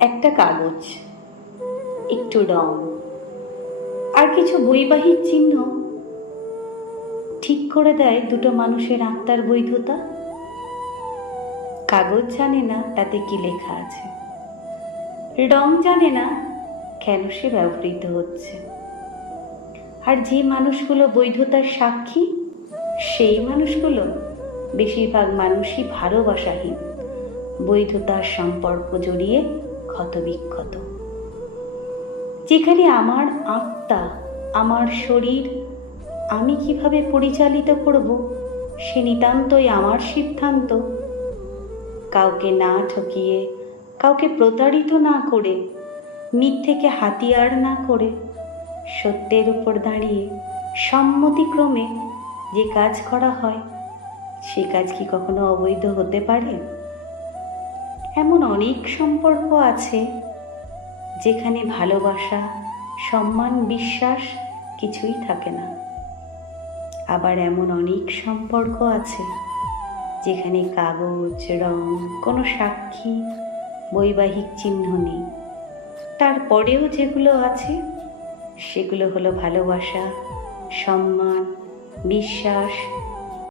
একটা কাগজ, একটু রং, আর কিছু বৈবাহিক চিহ্ন। ঠিক করে দেয় দুটো মানুষের আত্মার বৈধতা। কাগজ জানে না তাতে কি লেখা আছে। রং জানে না কেন সে ব্যবহৃত হচ্ছে। আর যে মানুষগুলো বৈধতার সাক্ষী, সেই মানুষগুলো বেশিরভাগ মানুষই ভালোবাসাহীন, বৈধতার সম্পর্ক জড়িয়ে ক্ষতবিক্ষত যেখানে আমার আত্মা, আমার শরীর, আমি কীভাবে পরিচালিত করব, সে নিতান্তই আমার সিদ্ধান্ত। কাউকে না ঠকিয়ে, কাউকে প্রতারিত না করে, মিথ্যেকে হাতিয়ার না করে, সত্যের উপর দাঁড়িয়ে, সম্মতিক্রমে যে কাজ করা হয়, সে কাজ কি কখনো অবৈধ হতে পারে? এমন অনেক সম্পর্ক আছে যেখানে ভালোবাসা, সম্মান, বিশ্বাস কিছুই থাকে না। আবার এমন অনেক সম্পর্ক আছে যেখানে কাগজ, রং, কোনো সাক্ষী, বৈবাহিক চিহ্ন নেই। তারপরেও যেগুলো আছে, সেগুলো হলো ভালোবাসা, সম্মান, বিশ্বাস